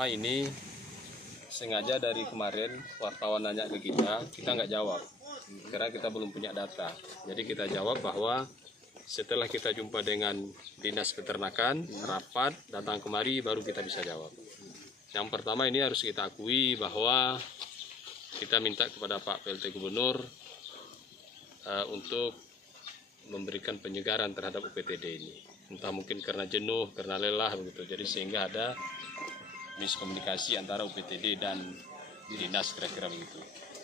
Ini sengaja dari kemarin wartawan nanya ke kita nggak jawab karena kita belum punya data. Jadi kita jawab bahwa setelah kita jumpa dengan Dinas Peternakan, rapat, datang kemari, baru kita bisa jawab. Yang pertama ini harus kita akui bahwa kita minta kepada Pak PLT Gubernur untuk memberikan penyegaran terhadap UPTD ini. Entah mungkin karena jenuh, karena lelah begitu. Jadi sehingga ada miskomunikasi antara UPTD dan dinas, kira-kira begitu.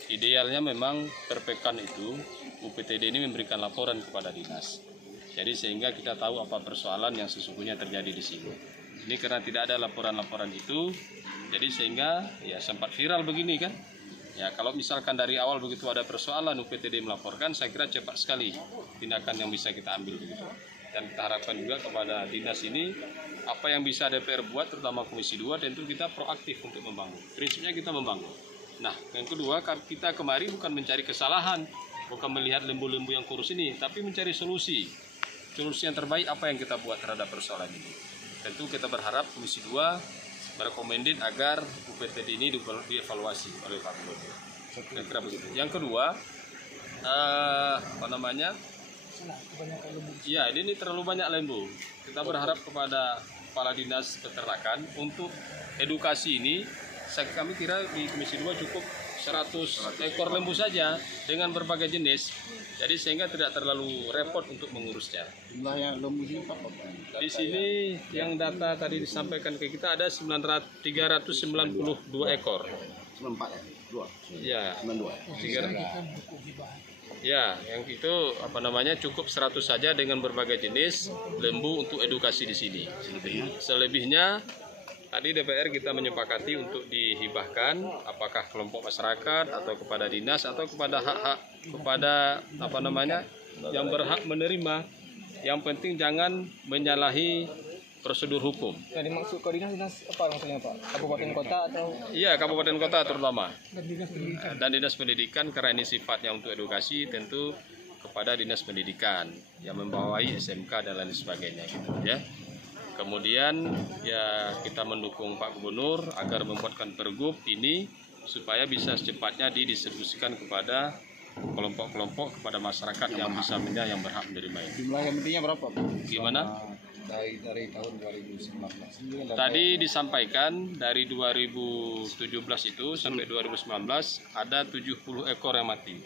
Idealnya memang per pekan itu UPTD ini memberikan laporan kepada dinas. Jadi sehingga kita tahu apa persoalan yang sesungguhnya terjadi di sini. Ini karena tidak ada laporan-laporan itu, jadi sehingga ya sempat viral begini kan. Ya kalau misalkan dari awal begitu ada persoalan UPTD melaporkan, saya kira cepat sekali tindakan yang bisa kita ambil begitu. Dan kita harapkan juga kepada dinas ini, apa yang bisa DPR buat, terutama Komisi 2, tentu kita proaktif untuk membangun. Prinsipnya kita membangun. Nah, yang kedua, kita kemari bukan mencari kesalahan, bukan melihat lembu-lembu yang kurus ini, tapi mencari solusi. Solusi yang terbaik apa yang kita buat terhadap persoalan ini. Tentu kita berharap Komisi 2 merekomendin agar UPTD ini dievaluasi oleh Pak Gubernur. Kira-kira begitu. Yang kedua, ya ini terlalu banyak lembu. Kita berharap kepada Kepala Dinas Peternakan untuk edukasi ini. Kami kira di Komisi 2 cukup 100 ekor lembu saja dengan berbagai jenis. Jadi sehingga tidak terlalu repot untuk mengurusnya. Jumlah lembu sini apa? Di sini yang data tadi disampaikan ke kita ada 392 ekor. 94 ya? 2. Ya. 300. Ya, yang itu cukup 100 saja dengan berbagai jenis lembu untuk edukasi di sini. Selebihnya tadi DPR kita menyepakati untuk dihibahkan, apakah kelompok masyarakat atau kepada dinas atau kepada hak-hak kepada yang berhak menerima. Yang penting jangan menyalahi prosedur hukum. Yang dimaksud ke dinas apa maksudnya Pak? Kabupaten kota atau? Iya, kabupaten kota terutama. Dan dinas pendidikan karena ini sifatnya untuk edukasi, tentu kepada dinas pendidikan yang membawahi SMK dan lain sebagainya gitu ya. Kemudian ya kita mendukung Pak Gubernur agar membuatkan pergub ini supaya bisa secepatnya didistribusikan kepada kelompok-kelompok, kepada masyarakat yang bisa yang berhak menerima ini. Jumlah yang pentingnya berapa? Gimana? Dari tahun 2019. Tadi disampaikan dari 2017 itu sampai 2019 ada 70 ekor yang mati.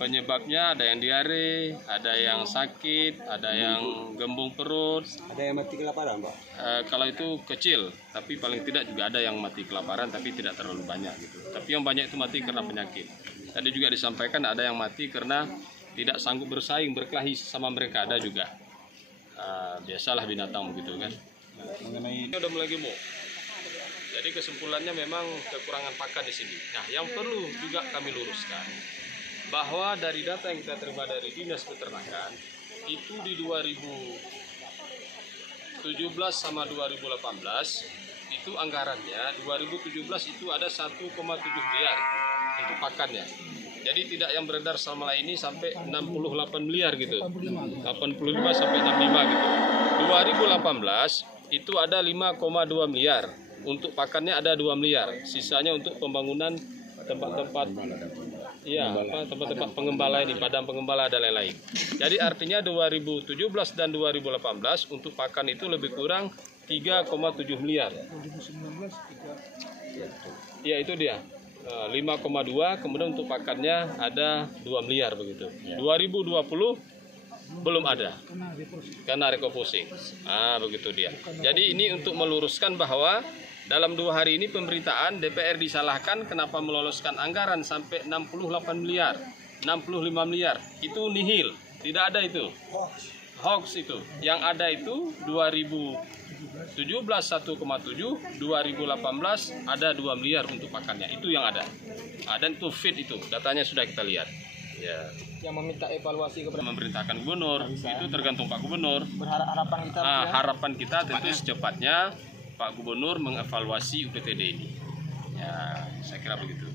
Penyebabnya ada yang diare, ada yang sakit, ada yang gembung perut. Ada yang mati kelaparan, Pak? Kalau itu kecil, tapi paling tidak juga ada yang mati kelaparan, tapi tidak terlalu banyak gitu. Tapi yang banyak itu mati karena penyakit. Tadi juga disampaikan ada yang mati karena tidak sanggup bersaing, berkelahi sama mereka, ada juga. Biasalah binatang begitu kan. Mengenai ini udah mulai gemuk. Jadi kesimpulannya memang kekurangan pakan di sini. Nah, yang perlu juga kami luruskan bahwa dari data yang kita terima dari Dinas Peternakan itu di 2017 sama 2018 itu anggarannya 2017 itu ada 1,7 miliar untuk pakannya. Jadi tidak yang beredar selama ini sampai 68 miliar gitu. 85 sampai 65 gitu. 2018 itu ada 5,2 miliar. Untuk pakannya ada 2 miliar. Sisanya untuk pembangunan tempat-tempat tempat-tempat pengembala ini, padang pengembala dan lain-lain. Jadi artinya 2017 dan 2018 untuk pakan itu lebih kurang 3,7 miliar. 2019 Ya itu dia. 5,2, kemudian untuk pakannya ada 2 miliar begitu. 2020 belum ada karena refocusing. Begitu dia. Jadi ini untuk meluruskan bahwa dalam 2 hari ini pemberitaan DPR disalahkan kenapa meloloskan anggaran sampai 68 miliar, 65 miliar. Itu nihil, tidak ada itu. Hoax itu. Yang ada itu 2017 1,7, 2018 ada 2 miliar untuk pakannya. Itu yang ada. Dan itu fit itu, datanya sudah kita lihat. Ya. Yang meminta evaluasi kepada memerintahkan gubernur, itu tergantung Pak Gubernur. Harapan kita harapan kita tentu secepatnya Pak Gubernur mengevaluasi UPTD ini. Ya, saya kira begitu.